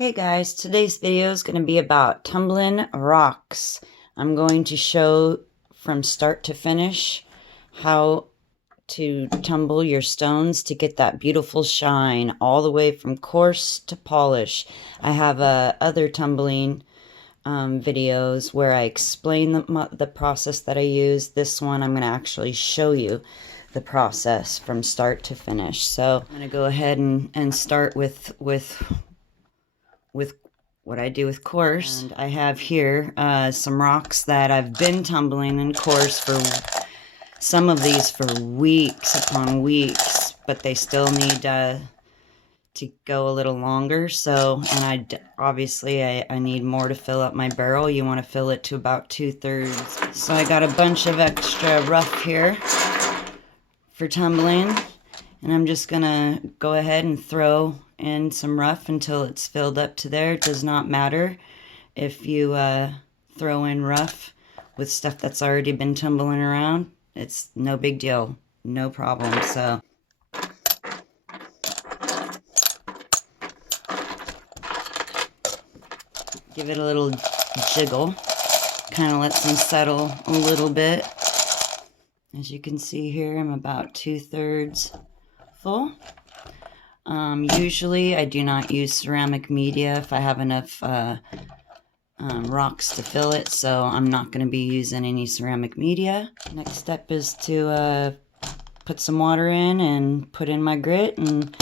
Hey guys, today's video is going to be about tumbling rocks. I'm going to show from start to finish how to tumble your stones to get that beautiful shine all the way from coarse to polish. I have other tumbling videos where I explain the process that I use. This one I'm going to actually show you the process from start to finish. So I'm going to go ahead and start with what I do with coarse. And I have here some rocks that I've been tumbling in coarse for some of these for weeks upon weeks, but they still need to go a little longer. So, and obviously I need more to fill up my barrel. You want to fill it to about 2/3. So I got a bunch of extra rough here for tumbling, and I'm just gonna go ahead and throw in some rough until it's filled up to there. It does not matter if you throw in rough with stuff that's already been tumbling around. It's no big deal, no problem. So give it a little jiggle, kind of lets them settle a little bit. As you can see here, I'm about 2/3 full. Usually I do not use ceramic media if I have enough rocks to fill it, so I'm not going to be using any ceramic media. Next step is to put some water in and put in my grit, and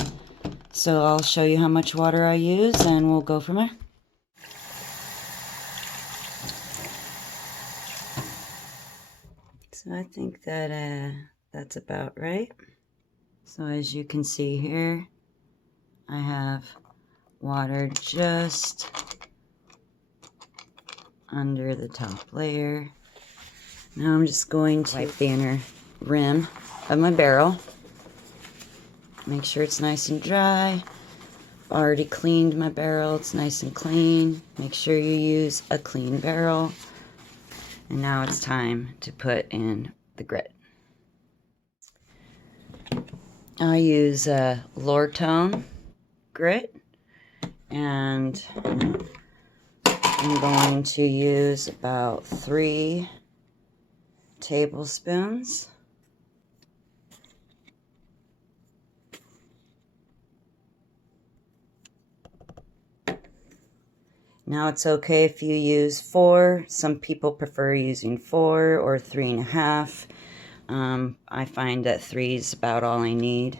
so I'll show you how much water I use and we'll go from there. So I think that that's about right. So as you can see here, I have water just under the top layer. Now I'm just going to wipe the inner rim of my barrel. Make sure it's nice and dry. Already cleaned my barrel, it's nice and clean. Make sure you use a clean barrel. And now it's time to put in the grit. I use a Lortone grit, and I'm going to use about 3 tablespoons. Now it's okay if you use 4. Some people prefer using 4 or 3.5. I find that 3 is about all I need,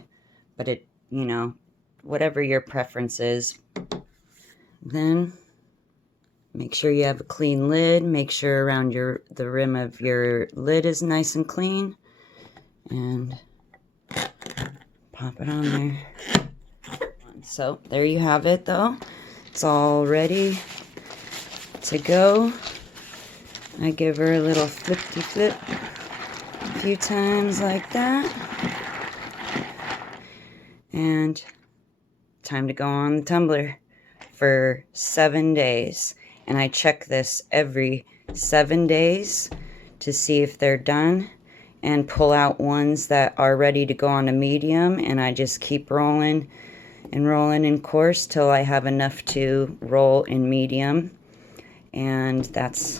but it, you know, whatever your preference is. Then make sure you have a clean lid. Make sure around the rim of your lid is nice and clean, and pop it on there. So there you have it though. It's all ready to go. I give her a little flippy flip a few times like that, and time to go on the tumbler for 7 days. And I check this every 7 days to see if they're done, and pull out ones that are ready to go on a medium, and I just keep rolling and rolling in coarse till I have enough to roll in medium. And that's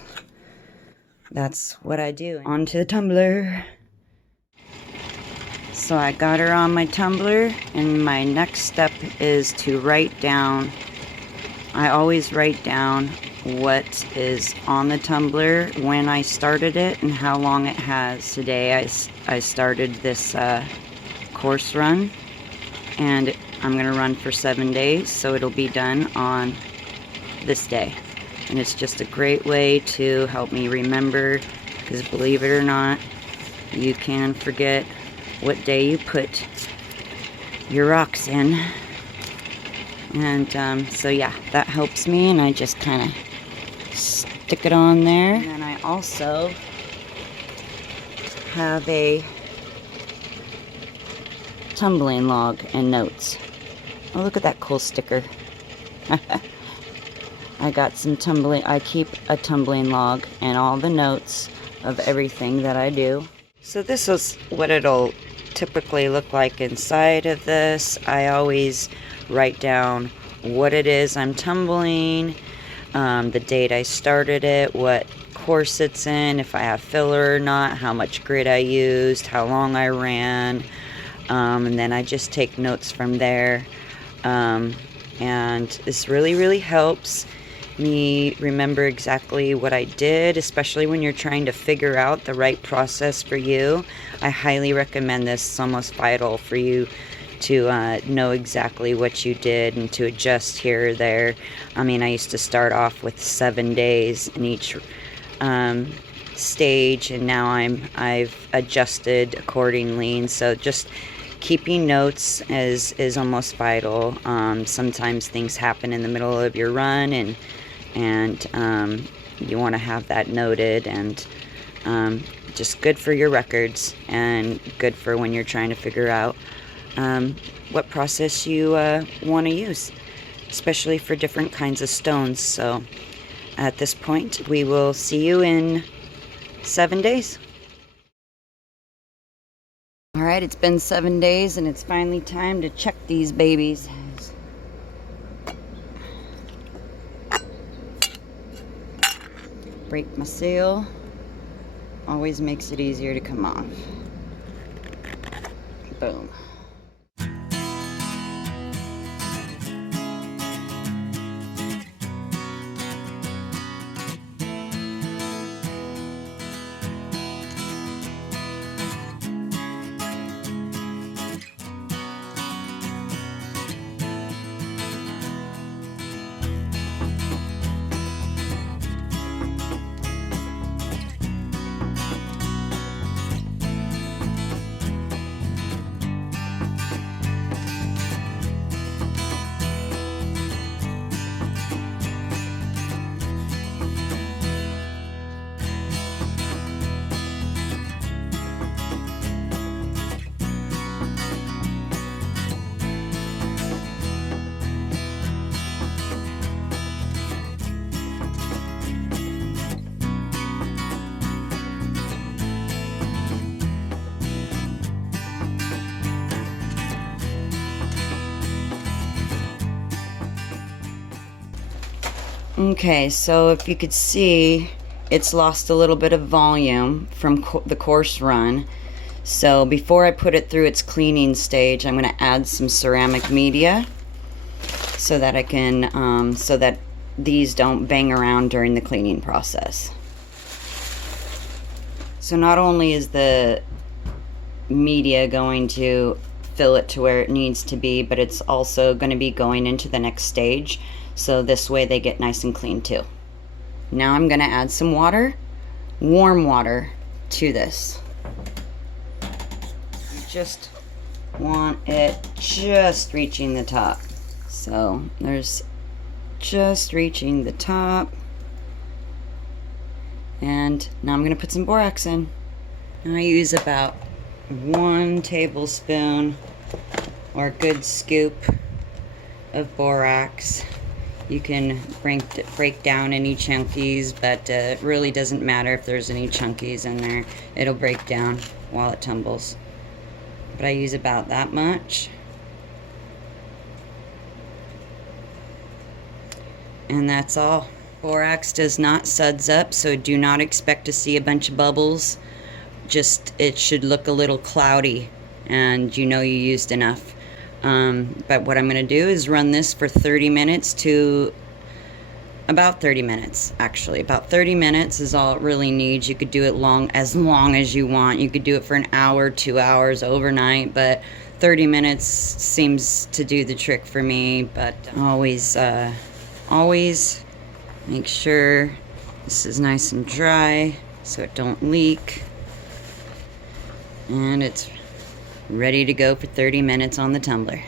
what I do. Onto the tumbler. So I got her on my tumbler, and my next step is to write down. I always write down what is on the tumbler, when I started it, and how long it has. Today I started this course run, and I'm going to run for 7 days, so it'll be done on this day. And it's just a great way to help me remember, because believe it or not, you can forget what day you put your rocks in. And so yeah, that helps me, and I just kind of stick it on there. And then I also have a tumbling log and notes. Oh, look at that cool sticker. I got some tumbling. I keep a tumbling log and all the notes of everything that I do. So this is what it'll typically look like inside of this. I always write down what it is I'm tumbling, the date I started it, what course it's in, if I have filler or not, how much grit I used, how long I ran, and then I just take notes from there. And this really helps me remember exactly what I did, especially when you're trying to figure out the right process for you. I highly recommend this. It's almost vital for you to know exactly what you did and to adjust here or there. I mean, I used to start off with 7 days in each stage, and now I've adjusted accordingly. And so just keeping notes is almost vital. Sometimes things happen in the middle of your run, and you want to have that noted, and just good for your records and good for when you're trying to figure out what process you want to use, especially for different kinds of stones. So at this point, we will see you in 7 days. All right, it's been 7 days, and it's finally time to check these babies. Break my seal. Always makes it easier to come off. Boom. Okay, so if you could see, it's lost a little bit of volume from the course run. So before I put it through its cleaning stage, I'm going to add some ceramic media so that I can, so that these don't bang around during the cleaning process. So not only is the media going to fill it to where it needs to be, but it's also going to be going into the next stage. So this way they get nice and clean too. Now I'm going to add some water, warm water, to this. You just want it just reaching the top. So there's just reaching the top. And now I'm going to put some borax in. And I use about 1 tablespoon or a good scoop of borax. You can break down any chunkies, but it really doesn't matter if there's any chunkies in there. It'll break down while it tumbles. But I use about that much. And that's all. Borax does not suds up, so do not expect to see a bunch of bubbles. Just, it should look a little cloudy, and you know you used enough. But what I'm going to do is run this for 30 minutes to about 30 minutes, actually. About 30 minutes is all it really needs. You could do it as long as you want. You could do it for an hour, 2 hours, overnight, but 30 minutes seems to do the trick for me. But always make sure this is nice and dry so it don't leak. And it's ready to go for 30 minutes on the tumbler.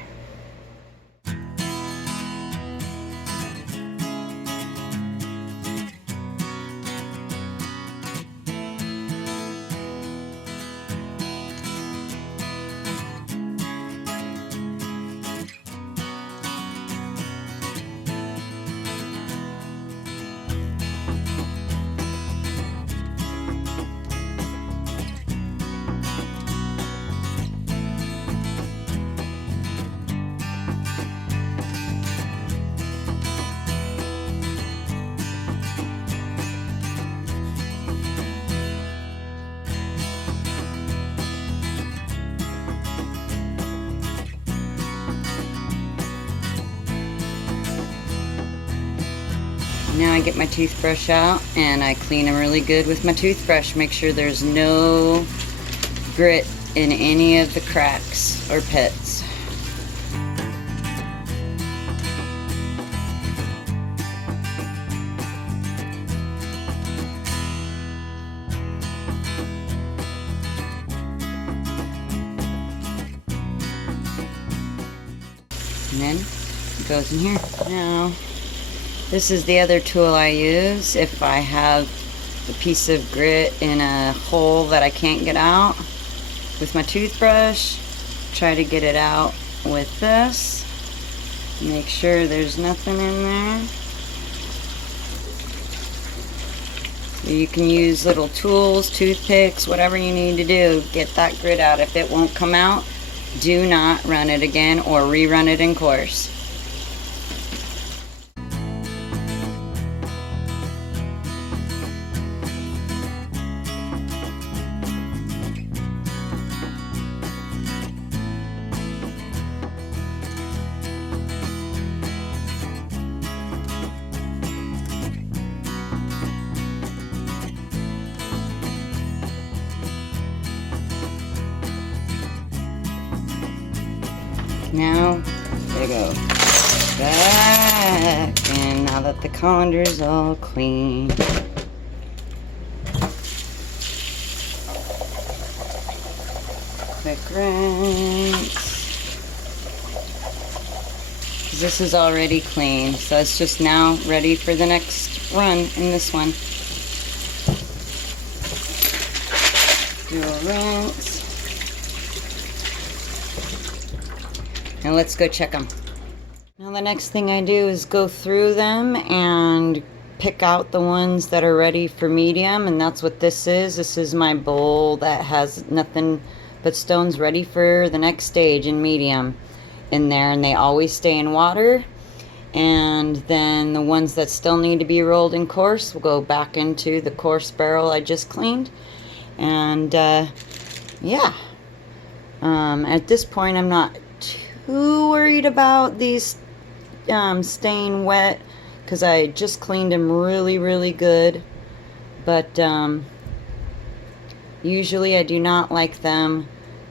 Now I get my toothbrush out and I clean them really good with my toothbrush. Make sure there's no grit in any of the cracks or pits. And then it goes in here. Now, this is the other tool I use if I have a piece of grit in a hole that I can't get out. With my toothbrush, try to get it out with this. Make sure there's nothing in there. You can use little tools, toothpicks, whatever you need to do. Get that grit out. If it won't come out, do not run it again or rerun it in course. Now, there you go. Back. And now that the colander's all clean. Quick rinse. This is already clean, so it's just now ready for the next run in this one. Do a rinse. And let's go check them. Now the next thing I do is go through them and pick out the ones that are ready for medium, and that's what this is. This is my bowl that has nothing but stones ready for the next stage in medium in there, and they always stay in water. And then the ones that still need to be rolled in coarse will go back into the coarse barrel I just cleaned. And yeah, at this point I'm not too worried about these staying wet because I just cleaned them really good, but usually I do not like them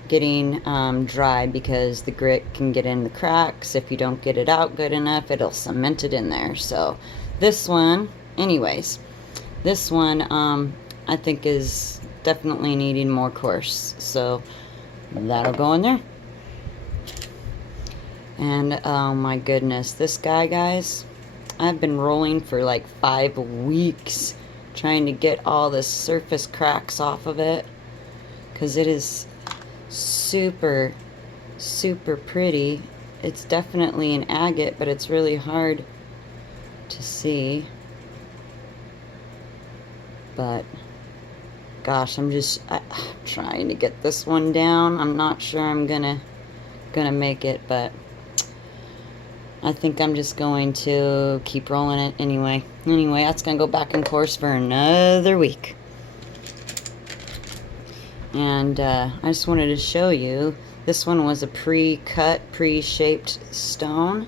getting dry because the grit can get in the cracks. If you don't get it out good enough, it'll cement it in there. So this one, anyways, this one I think is definitely needing more coarse, so that'll go in there. And oh my goodness, this guy, guys, I've been rolling for like 5 weeks trying to get all the surface cracks off of it because it is super pretty. It's definitely an agate, but it's really hard to see. But gosh, I'm trying to get this one down. I'm not sure I'm gonna make it, but I think I'm just going to keep rolling it anyway. Anyway, that's going to go back in course for another week. And I just wanted to show you, this one was a pre-cut, pre-shaped stone.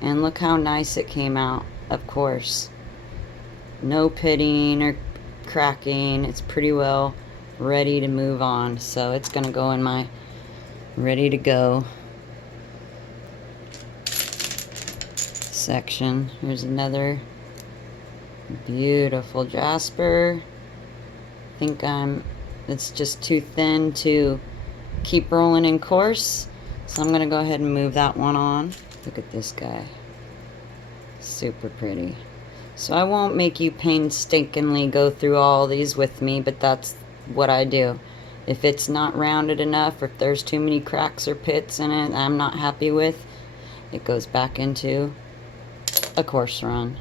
And look how nice it came out, of course. No pitting or cracking. It's pretty well ready to move on. So it's going to go in my ready to go section. Here's another beautiful jasper. I think it's just too thin to keep rolling in course, so I'm gonna go ahead and move that one on. Look at this guy, super pretty. So I won't make you painstakingly go through all these with me, but that's what I do. If it's not rounded enough, or if there's too many cracks or pits in it I'm not happy with, it goes back into a course run.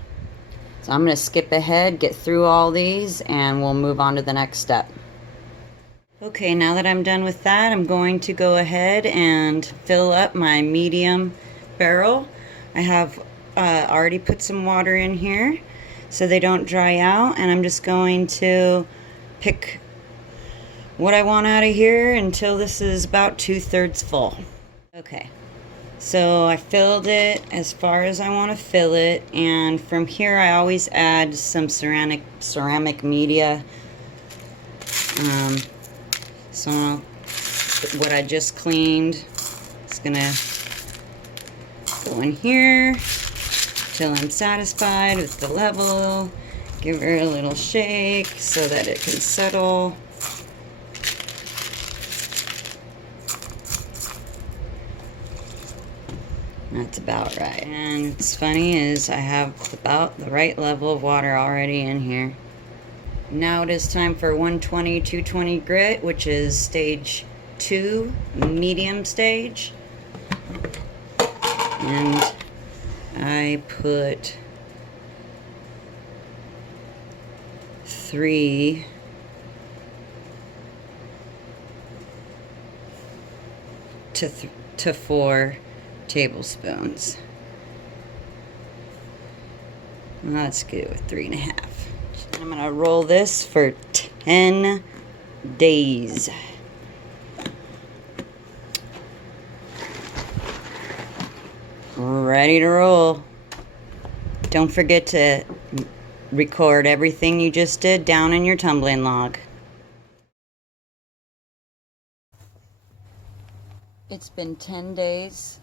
So I'm going to skip ahead, get through all these, and we'll move on to the next step. Okay, now that I'm done with that, I'm going to go ahead and fill up my medium barrel. I have already put some water in here so they don't dry out, and I'm just going to pick what I want out of here until this is about 2/3 full. Okay, So I filled it as far as I want to fill it, and from here I always add some ceramic media. So what I just cleaned is gonna go in here till I'm satisfied with the level. Give her a little shake so that it can settle. That's about right. And what's funny is I have about the right level of water already in here. Now it is time for 120, 220 grit, which is stage 2, medium stage. And I put 3 to 4 tablespoons. Let's go with 3.5. I'm gonna roll this for 10 days. Ready to roll. Don't forget to record everything you just did down in your tumbling log. It's been 10 days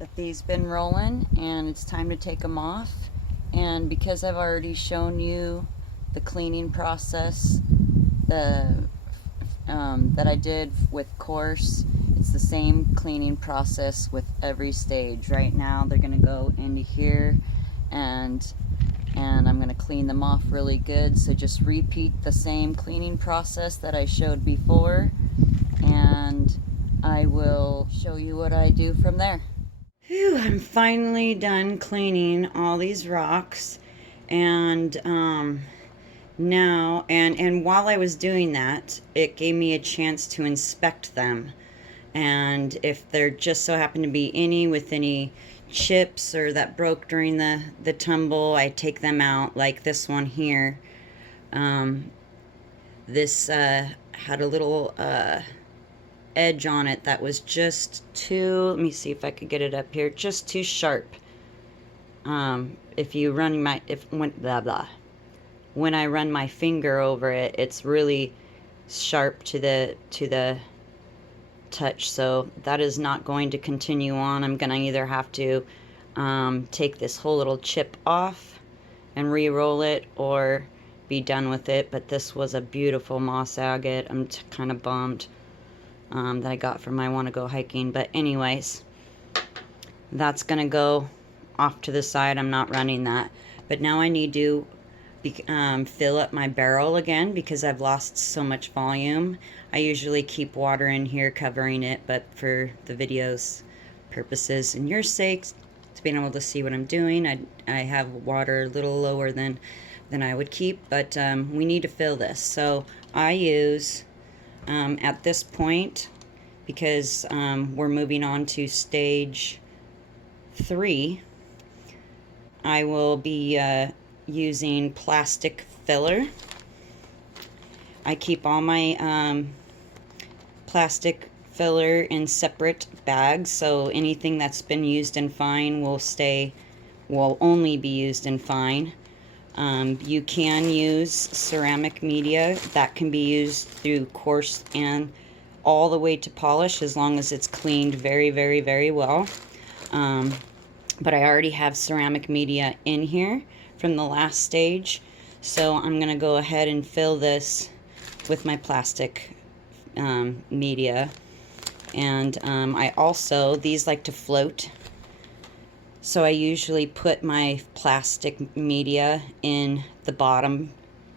that these been rolling, and it's time to take them off. And because I've already shown you the cleaning process that I did with coarse, it's the same cleaning process with every stage. Right now they're gonna go into here, and I'm gonna clean them off really good. So just repeat the same cleaning process that I showed before, and I will show you what I do from there. Whew, I'm finally done cleaning all these rocks, and now, and while I was doing that, it gave me a chance to inspect them. And if there just so happened to be any with any chips or that broke during the tumble, I take them out, like this one here. This had a little edge on it that was just too, let me see if I could get it up here, just too sharp. If you run my, when I run my finger over it, it's really sharp to the touch, so that is not going to continue on. I'm gonna either have to take this whole little chip off and re-roll it, or be done with it. But this was a beautiful moss agate. I'm kind of bummed that I got from my wanna go hiking, but anyways, that's gonna go off to the side. I'm not running that. But now I need to fill up my barrel again because I've lost so much volume. I usually keep water in here covering it, but for the video's purposes and your sakes, to being able to see what I'm doing, I have water a little lower than I would keep, but we need to fill this. So I use, at this point, because we're moving on to stage 3, I will be using plastic filler. I keep all my plastic filler in separate bags, so anything that's been used in fine will only be used in fine. You can use ceramic media that can be used through coarse and all the way to polish, as long as it's cleaned very, very, very well. But I already have ceramic media in here from the last stage, so I'm gonna go ahead and fill this with my plastic media. And I also, these like to float, so I usually put my plastic media in the bottom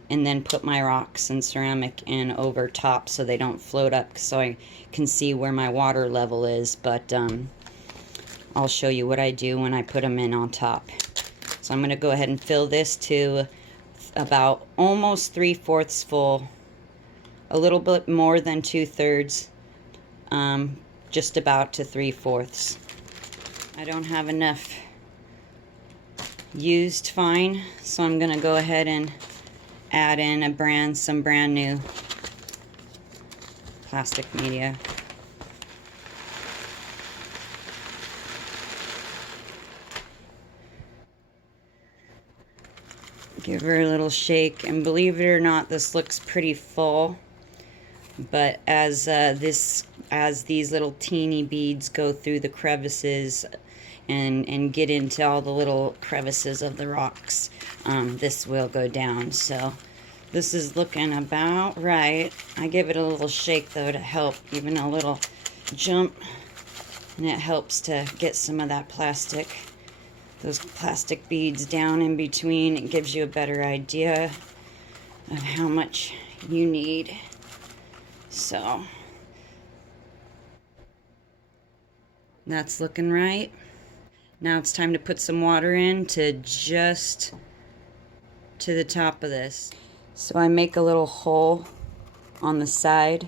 and then put my rocks and ceramic in over top so they don't float up, so I can see where my water level is. But I'll show you what I do when I put them in on top. So I'm going to go ahead and fill this to about almost 3/4 full, a little bit more than 2/3, just about to 3/4. I don't have enough used fine, so I'm going to go ahead and add in some brand new plastic media. Give her a little shake, and believe it or not, this looks pretty full. But as these little teeny beads go through the crevices and get into all the little crevices of the rocks, this will go down. So this is looking about right. I give it a little shake though to help, even a little jump, and it helps to get some of that those plastic beads down in between. It gives you a better idea of how much you need. So that's looking right. Now it's time to put some water in to just to the top of this. So I make a little hole on the side,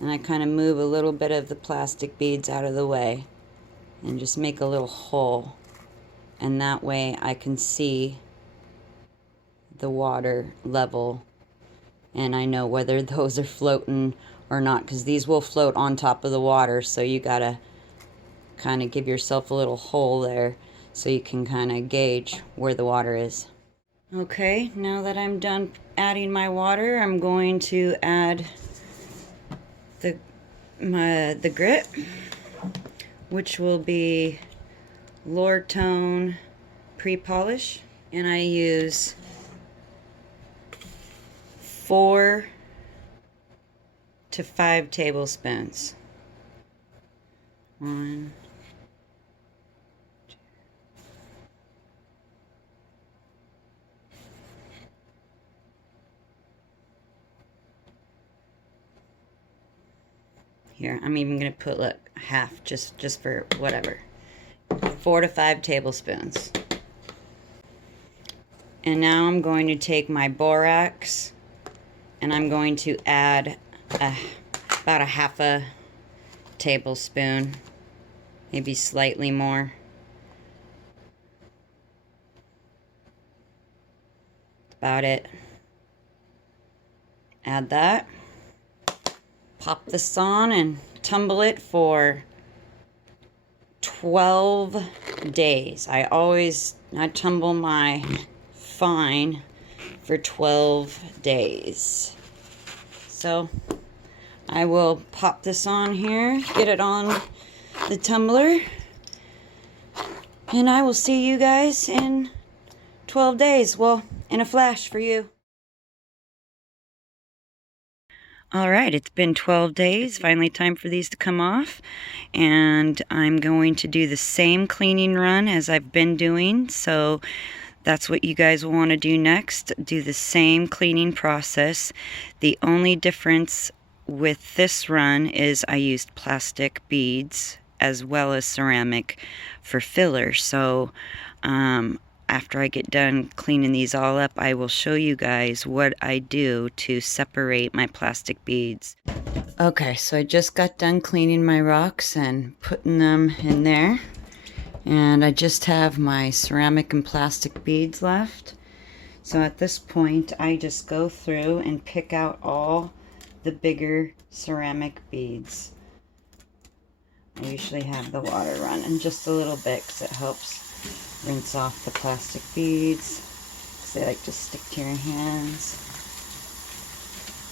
and I kind of move a little bit of the plastic beads out of the way and just make a little hole, and that way I can see the water level, and I know whether those are floating or not, because these will float on top of the water. So you gotta kind of give yourself a little hole there so you can kind of gauge where the water is. Okay, now that I'm done adding my water, I'm going to add the grit, which will be Lower Tone pre-polish, and I use 4 to 5 tablespoons. 1, 2. Here, I'm even gonna put, look, half, just for whatever. 4 to 5 tablespoons. And now I'm going to take my borax, and I'm going to add about a half a tablespoon, maybe slightly more. That's about it. Add that. Pop this on and tumble it for 12 days. I tumble my fine for 12 days. So I will pop this on here, get it on the tumbler, and I will see you guys in 12 days. Well, in a flash for you. All right, it's been 12 days. Finally time for these to come off. And I'm going to do the same cleaning run as I've been doing. So that's what you guys will want to do next. Do the same cleaning process. The only difference with this run is I used plastic beads as well as ceramic for filler. So after I get done cleaning these all up, I will show you guys what I do to separate my plastic beads. Okay, so I just got done cleaning my rocks and putting them in there. And I just have my ceramic and plastic beads left. So at this point, I just go through and pick out all the bigger ceramic beads. I usually have the water running just a little bit because it helps rinse off the plastic beads, because they like to stick to your hands.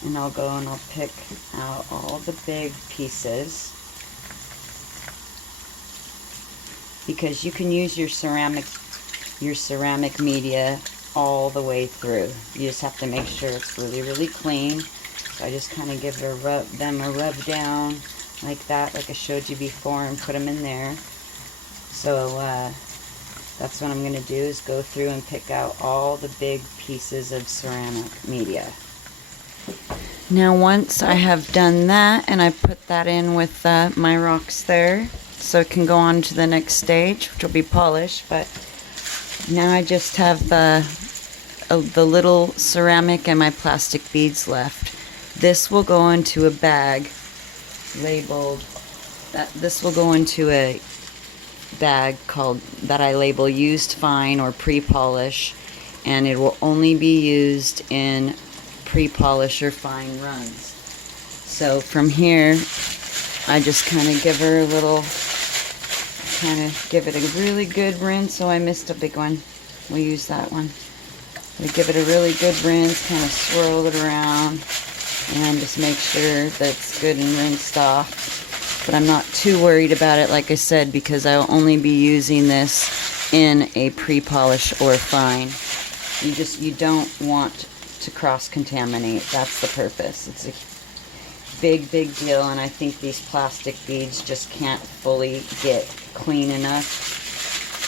And I'll go and I'll pick out all the big pieces, because you can use your ceramic media all the way through. You just have to make sure it's really, really clean. So I just kind of give them a rub down like that, like I showed you before, and put them in there. So that's what I'm going to do, is go through and pick out all the big pieces of ceramic media. Now once I have done that, and I put that in with my rocks there, so it can go on to the next stage, which will be polish. But now I just have the little ceramic and my plastic beads left. This will go into a bag labeled, this will go into a bag that I label used fine or pre-polish, and it will only be used in pre-polish or fine runs. So from here, I just kind of give her a little, give it a really good rinse. Oh, I missed a big one. We'll use that one. We give it a really good rinse, kind of swirl it around, and just make sure that it's good and rinsed off. But I'm not too worried about it, like I said, because I'll only be using this in a pre-polish or fine. You don't want to cross-contaminate. That's the purpose. It's a big deal, and I think these plastic beads just can't fully get clean enough.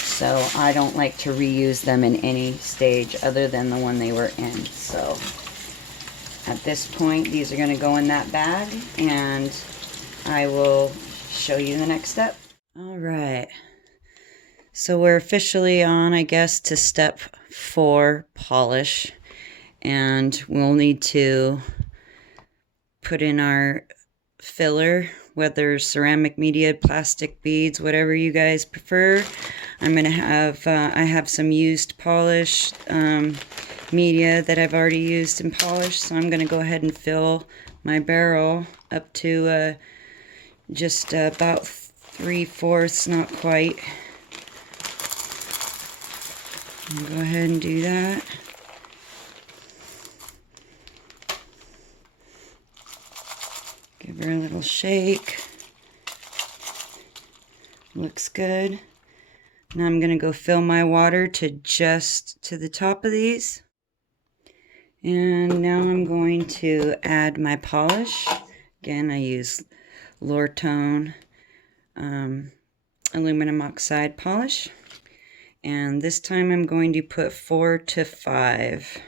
So I don't like to reuse them in any stage other than the one they were in. So at this point, these are going to go in that bag, and I will show you the next step. All right. So we're officially on, I guess, to step 4, polish. And we'll need to put in our filler, whether ceramic media, plastic beads, whatever you guys prefer. I'm going to have, I have some used polish media that I've already used and polished, so I'm going to go ahead and fill my barrel up to just about 3/4, not quite. I'll go ahead and do that. Give her a little shake. Looks good. Now I'm going to go fill my water to just to the top of these. And now I'm going to add my polish. Again, I use Lortone aluminum oxide polish. And this time I'm going to put 4 to 5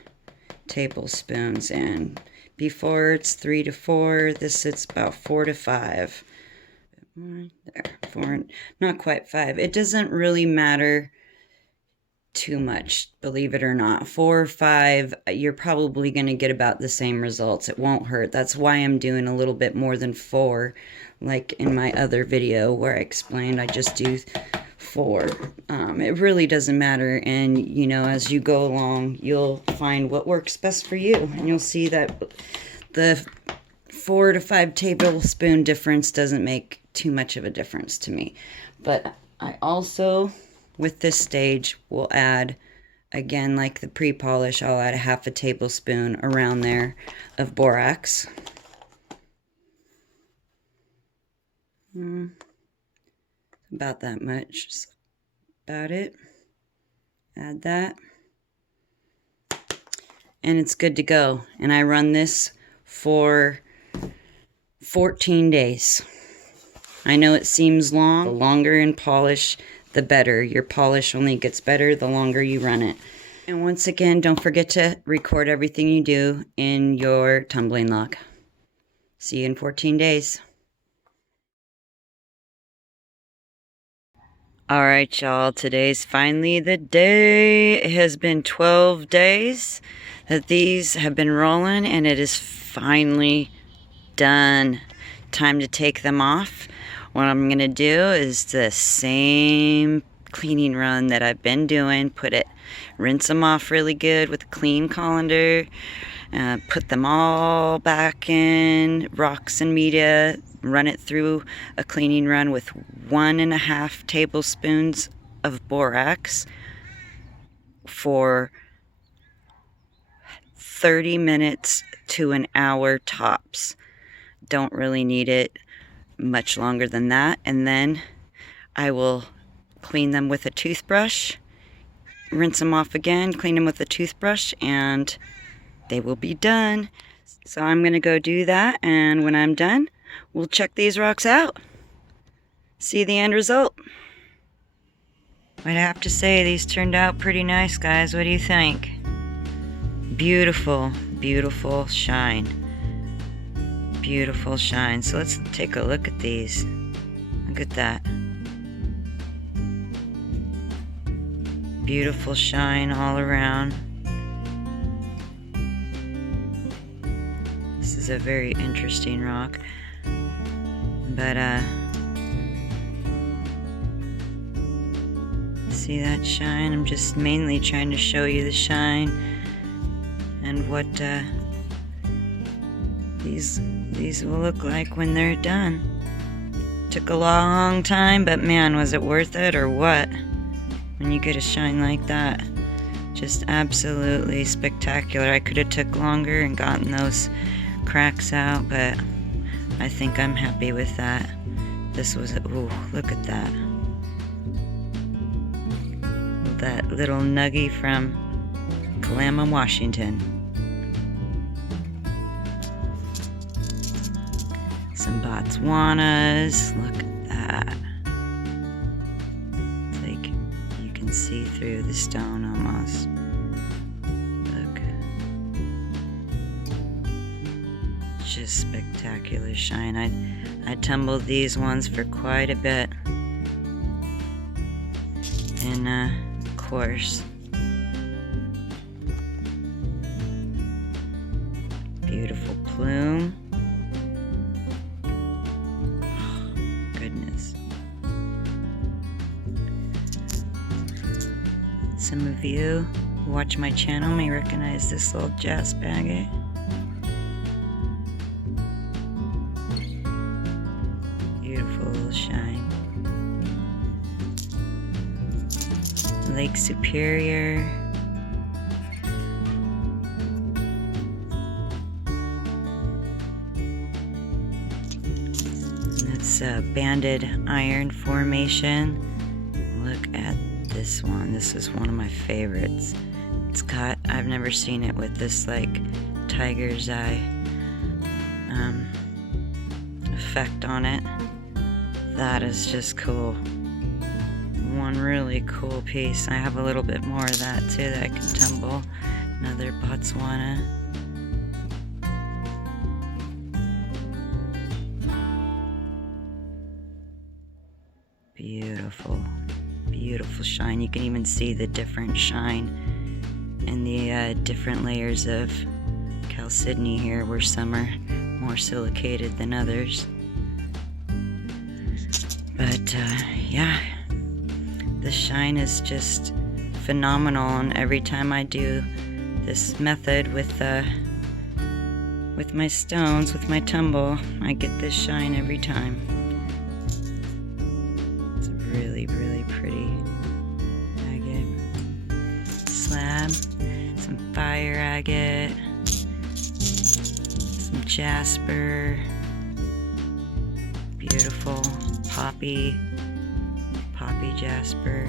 tablespoons in. Before it's 3 to 4, this it's about 4 to 5. There, 4, not quite 5. It doesn't really matter too much, believe it or not. 4 or 5, you're probably going to get about the same results. It won't hurt. That's why I'm doing a little bit more than 4, like in my other video where I explained I just do 4. It really doesn't matter, and you know, as you go along, you'll find what works best for you, and you'll see that the 4 to 5 tablespoon difference doesn't make too much of a difference to me. But I also, with this stage, will add, again, like the pre-polish, I'll add a 1/2 tablespoon around there of borax. About that much, just about it. Add that. And it's good to go. And I run this for 14 days. I know it seems long. The longer in polish, the better. Your polish only gets better the longer you run it. And once again, don't forget to record everything you do in your tumbling log. See you in 14 days. Alright, y'all, today's finally the day. It has been 12 days that these have been rolling, and it is finally done. Time to take them off. What I'm going to do is the same cleaning run that I've been doing. Rinse them off really good with a clean colander. Put them all back in rocks and media. Run it through a cleaning run with 1.5 tablespoons of borax for 30 minutes to an hour tops. Don't really need it much longer than that. And then I will clean them with a toothbrush, rinse them off again, clean them with a toothbrush, and they will be done. So I'm going to go do that, and when I'm done, we'll check these rocks out. See the end result. I'd have to say these turned out pretty nice, guys. What do you think? Beautiful, beautiful shine. Beautiful shine. So let's take a look at these. Look at that. Beautiful shine all around. This is a very interesting rock. But see that shine? I'm just mainly trying to show you the shine and what these will look like when they're done. Took a long time, but man, was it worth it or what? When you get a shine like that, Just absolutely spectacular. I could have took longer and gotten those cracks out, but I think I'm happy with that. This was, ooh, look at that. That little nuggie from Kalama, Washington. Some Botswanas, look at that. It's like you can see through the stone almost. Look. Just spectacular shine. I tumbled these ones for quite a bit. And course. Beautiful plume. Oh, goodness. Some of you who watch my channel may recognize this little jasper agate. Beautiful little shine. Lake Superior. And that's a banded iron formation. Look at this one. This is one of my favorites. It's got, I've never seen it with this like tiger's eye effect on it. That is just cool. One really cool piece. I have a little bit more of that too that I can tumble. Another Botswana. Beautiful, beautiful shine. You can even see the different shine in the different layers of chalcedony here, where some are more silicated than others. But yeah. The shine is just phenomenal, and every time I do this method with my stones, with my tumble, I get this shine every time. It's really, really pretty agate slab, some fire agate, some jasper, beautiful poppy jasper.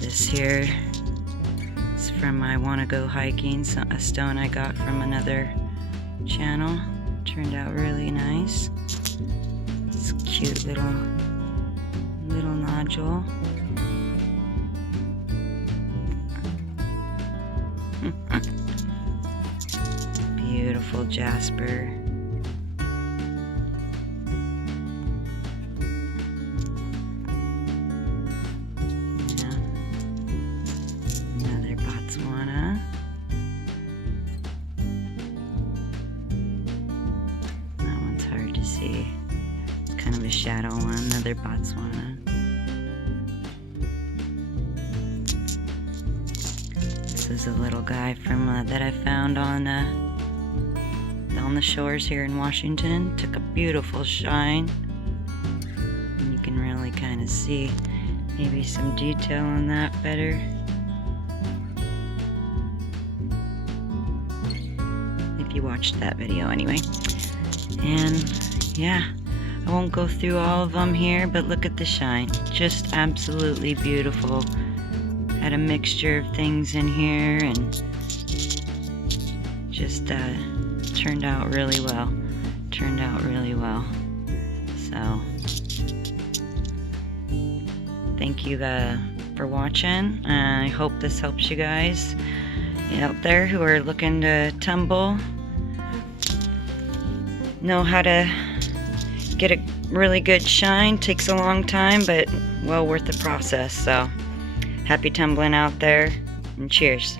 This here is from my Wanna Go Hiking, a stone I got from another channel. Turned out really nice. It's a cute little nodule. Beautiful jasper. See, it's kind of a shadow one. Another Botswana. This is a little guy from that I found on the shores here in Washington. Took a beautiful shine, and you can really kind of see maybe some detail on that better. If you watched that video, anyway. And yeah, I won't go through all of them here, but look at the shine. Just absolutely beautiful. Had a mixture of things in here, and just turned out really well. So thank you for watching. I hope this helps you guys out there who are looking to tumble. Know how to get a really good shine. Takes a long time, but well worth the process. So happy tumbling out there, and cheers.